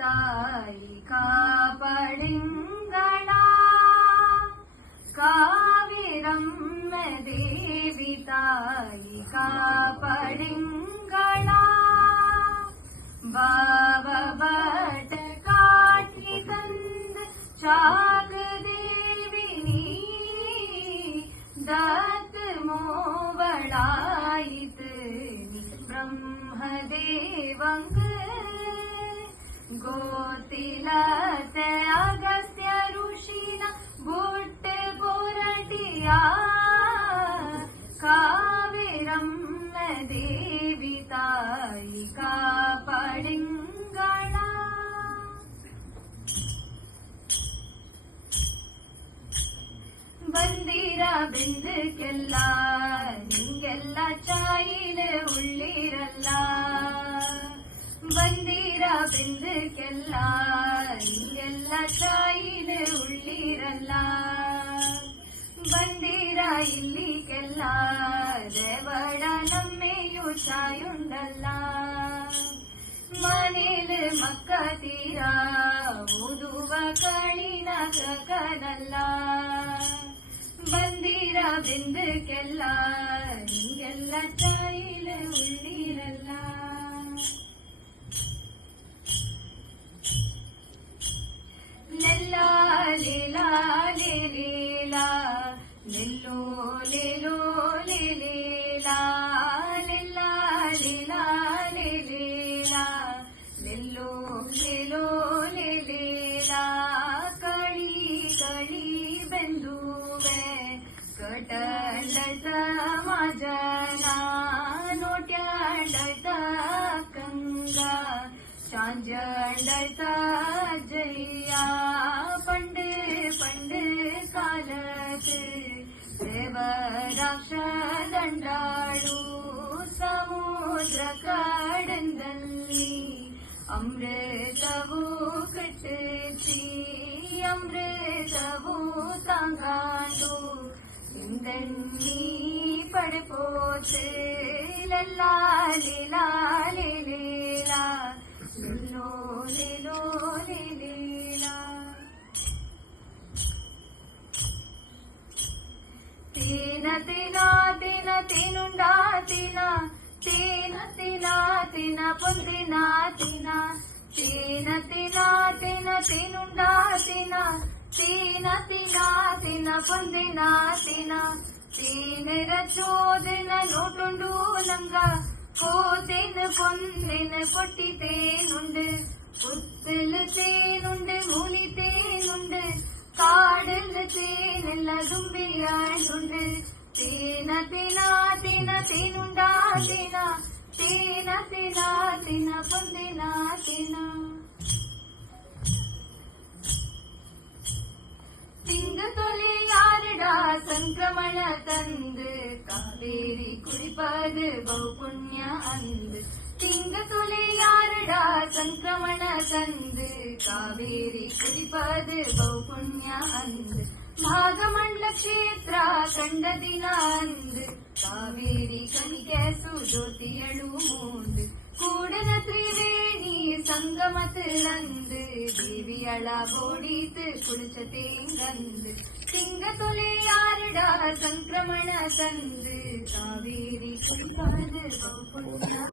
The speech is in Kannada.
ತಾಯಿ ಕಾಪಾಡಿಂಗಳ ಕಾವಿರಮ್ಮ ದೇವಿ ತಾಯಿ ಕಾಪಾಡಿಂಗಳ ಬಾವ ಬಟ ಕಾಟಿ ತಂದು ಚಾಗ ದೇವಿ ನೀ ದತ್ತ ಮೋವಳಾಯಿತು ಬ್ರಹ್ಮದೇವಂಗ ಗೋತಿಲತೆ ಅಗಸ್ತ್ಯ ಋಷಿನ ಬುಟ್ಟೆ ಪೊರಟಿಯ ಕಾವಿರಮ್ಮ ದೇವಿ ತಾಯಿ ಕಾಪಾಡಿಂಗಳ ಬಂದಿರ ಬಿಂದಕ್ಕೆಲ್ಲ ನಿಂಗೆಲ್ಲ ಚಾಯಿಲೆ ಉಳ್ಳಿರಲ್ಲ ಬಂದಿರ ಬಿಂದಕ್ಕೆಲ್ಲ ನಿಂಗೆಲ್ಲ ಚಾಯಿಲೆ ಉಳ್ಳಿರಲ್ಲ ಬಂದಿರ ಇಲ್ಲಿಗೆಲ್ಲ ದೇವಳ ನಮ್ಮೆಯು ಚಾಯುಂಡಲ್ಲ ಮನೇಲಿ ಮಕ್ಕ ತೀರ ಓದುವ ಕಳಿನ ಕನಲ್ಲ ಬಂದಿರ ಬಿಂದಕ್ಕೆಲ್ಲ ನಿಂಗೆಲ್ಲ ಚಾಯಿಲೆ ಉಳ್ಳಿರಲ್ಲ ಲೆಲ್ಲ ಲೀಲಾ ಲೀಲಾ ಲೆಲ್ಲೋ ಲೇಲೋ ಲೇಲಾ ಲೆಲ್ಲ ಲೀಲಾ ಲೀಲಾ ಲೆಲ್ಲೋ ಲೇಲೋ ಲೇಲಾ ಕಳಿ ಕಳಿ ಬೆಂದುವೆ ಕಟಂಡ ಸಮಾಜನ ನೋಟ್ಯಾಂಡ ಕಂಗ ಚಾಂಜಂಡ ಜಯ ಪಂಡು ಪಂಡು ಕಾಲത്ത് ದೇವರಾಕ್ಷ ದಂಡಾಡು ಸಮುದ್ರ ಕಡಂದಲ್ಲಿ ಅಮೃತವು ಕಟ್ಟಿಸಿ ಅಮೃತವು ತಾಂಗಾಡು ಇಂದಣ್ಣಿ ಪಡೆಪೋತೆ ಲಲ್ಲಾ ಲೀಲಾ ಲೀಲಾ ಲಿಲ್ಲೋ ಲಿಲೋ ಲೀಲಾ ತೀನ ತಿನ ತಿನ ತಿನುಂಡಾ ತಿನ ತೀನ ತಿನ ತಿನ ಪೊಂದಿನ ತಿನ ತೀನ ತಿನ ತಿನ ತಿನುಂಡಾ ತಿನ ತೀನ ತಿನ ತಿನ ಪೊಂದಿನ ತಿನ ತೀನೆರ ಚೋದನ ನೋಟುಂಡು ನಂಗ ಕೋತೇನು പൊന്നിന് പൊട്ടിത്തേനുണ്ട് പുത്തല് തേനുണ്ട് മൂലിത്തേനുണ്ട് കാടല് തേനല്ല തുമ്പിയാണ്ടുണ്ട് തേന തേന തേന തേനുണ്ടാ തേന തേന തേന തേന പൊന്തിന തേന തിങ്കത്തൊലി ಯಾರಡಾ ಸಂಕ್ರಮಣ ತಂದು ಕಾವೇರಿ ಕುಡಿಪದು ಬಹುಪುಣ್ಯ ಅಂದು ತಿಂಗತೊಲೆ ಯಾರಡಾ ಸಂಕ್ರಮಣ ತಂದು ಕಾವೇರಿ ಕುಡಿಪದು ಬಹುಪುಣ್ಯ ಅಂದು ಭಾಗಮಂಡಲ ಕ್ಷೇತ್ರ ಕಂಡ ದಿನ ಅಂದು ಕಾವೇರಿ ಕನಿಕೆಸು ಜ್ಯೋತಿಯಳು ಮೂಂದು ಕೂಡಲ ತ್ರಿವೇಣಿ ಸಂಗಮತಿಲಂದು ದೇವಿಯಳ ಬೋಡಿತು ಕುಳಿಚತೇಂಗಂದು ತಿಂಗತೊಲೆ ಯಾರಡಾ ಸಂಕ್ರಮಣ ತಂದು ಕಾವೇರಿ ಕುಡಿಪದು ಬಹುಪುಣ್ಯ